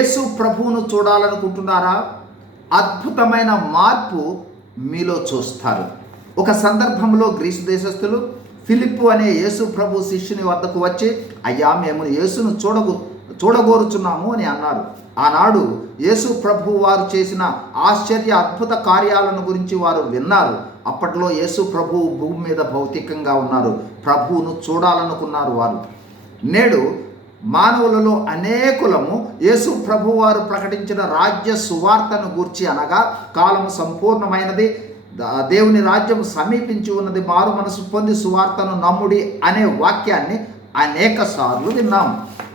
యేసు ప్రభువును చూడాలనుకుంటున్నారా? అద్భుతమైన మార్పు మీలో చూస్తారు. ఒక సందర్భంలో గ్రీసు దేశస్థులు ఫిలిప్పు అనే యేసు ప్రభు శిష్యుని వద్దకు వచ్చి, అయ్యా, మేము యేసును చూడగోరుచున్నాము అని అన్నారు. ఆనాడు యేసు ప్రభు వారు చేసిన ఆశ్చర్య అద్భుత కార్యాలను గురించి వారు విన్నారు. అప్పట్లో యేసు ప్రభు భూమి మీద భౌతికంగా ఉన్నారు. ప్రభువును చూడాలనుకున్నారు వారు. నేడు మానవులలో అనేకులము యేసు ప్రభు వారు ప్రకటించిన రాజ్య సువార్తను గూర్చి, అనగా కాలము సంపూర్ణమైనది, దేవుని రాజ్యం సమీపించి ఉన్నది, మారు మనసు పొంది సువార్తను నమ్ముడి అనే వాక్యాన్ని అనేక సార్లు విన్నాం.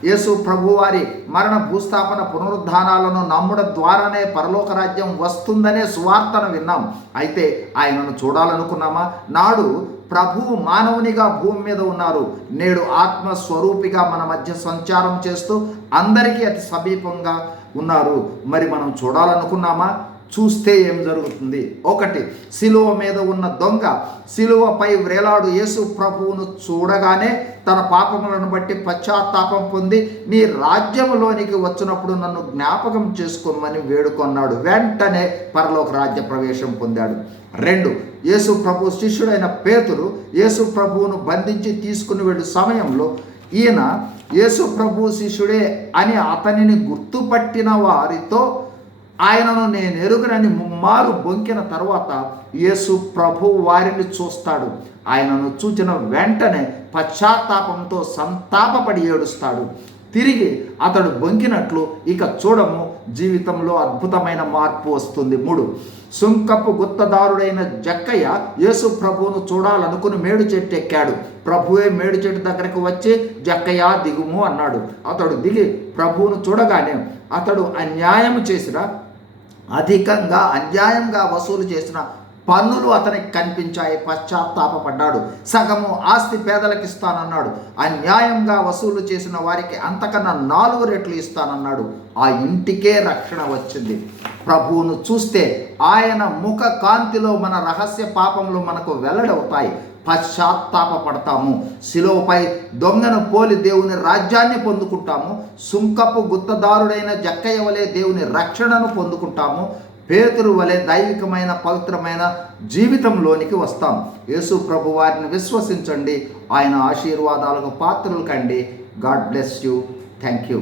యేసు ప్రభు వారి మరణ, భూస్థాపన, పునరుద్ధానాలను నమ్మడం ద్వారానే పరలోక రాజ్యం వస్తుందనే సువార్తను విన్నాం. అయితే ఆయనను చూడాలనుకున్నామా? నాడు ప్రభువు మానవునిగా భూమి మీద ఉన్నారు. నేడు ఆత్మస్వరూపిగా మన మధ్య సంచారం చేస్తూ అందరికీ అతి సమీపంగా ఉన్నారు. మరి మనం చూడాలనుకున్నామా? చూస్తే ఏం జరుగుతుంది? ఒకటి, సిలువ మీద ఉన్న దొంగ సిలువపై వ్రేలాడు యేసు ప్రభువును చూడగానే తన పాపములను బట్టి పశ్చాత్తాపం పొంది, నీ రాజ్యంలోనికి వచ్చినప్పుడు నన్ను జ్ఞాపకం చేసుకోమని వేడుకొన్నాడు. వెంటనే పరలోక రాజ్య ప్రవేశం పొందాడు. 2, యేసు ప్రభు శిష్యుడైన పేతురు యేసు ప్రభువును బంధించి తీసుకుని వెళ్ళే సమయంలో ఈయన యేసు ప్రభు శిష్యుడే అని అతనిని గుర్తుపట్టిన వారితో, ఆయనను నేను ఎరుగనని ముమ్మారు బొంకిన తర్వాత యేసు ప్రభు వారిని చూస్తాడు. ఆయనను చూచిన వెంటనే పశ్చాత్తాపంతో సంతాపపడి ఏడుస్తాడు. తిరిగి అతడు బొంకినట్లు ఇక చూడము, జీవితంలో అద్భుతమైన మార్పు వస్తుంది. 3, సుంకపు గుత్తదారుడైన జక్కయ్య యేసు ప్రభువును చూడాలనుకుని మేడు చెట్టు ఎక్కాడు. ప్రభువే మేడు చెట్టు దగ్గరకు వచ్చి, జక్కయ్య దిగుము అన్నాడు. అతడు దిగి ప్రభువును చూడగానే అతడు అన్యాయంగా వసూలు చేసిన పన్నులు అతనికి కనిపించాయి. పశ్చాత్తాపడ్డాడు. సగము ఆస్తి పేదలకు ఇస్తానన్నాడు. అన్యాయంగా వసూలు చేసిన వారికి అంతకన్నా 4 రెట్లు ఇస్తానన్నాడు. ఆ ఇంటికే రక్షణ వచ్చింది. ప్రభువును చూస్తే ఆయన ముఖ కాంతిలో మన రహస్య పాపములు మనకు వెల్లడవుతాయి. పశ్చాత్తాపడతాము. శిలువపై దొంగను పోలి దేవుని రాజ్యాన్ని పొందుకుంటాము. సుంకపు గుత్తదారుడైన జక్కయ్య వలె దేవుని రక్షణను పొందుకుంటాము. పేతురు వలె దైవికమైన పవిత్రమైన జీవితంలోనికి వస్తాం. యేసు ప్రభు వారిని విశ్వసించండి. ఆయన ఆశీర్వాదాలకు పాత్రలు కండి. God bless you. Thank you.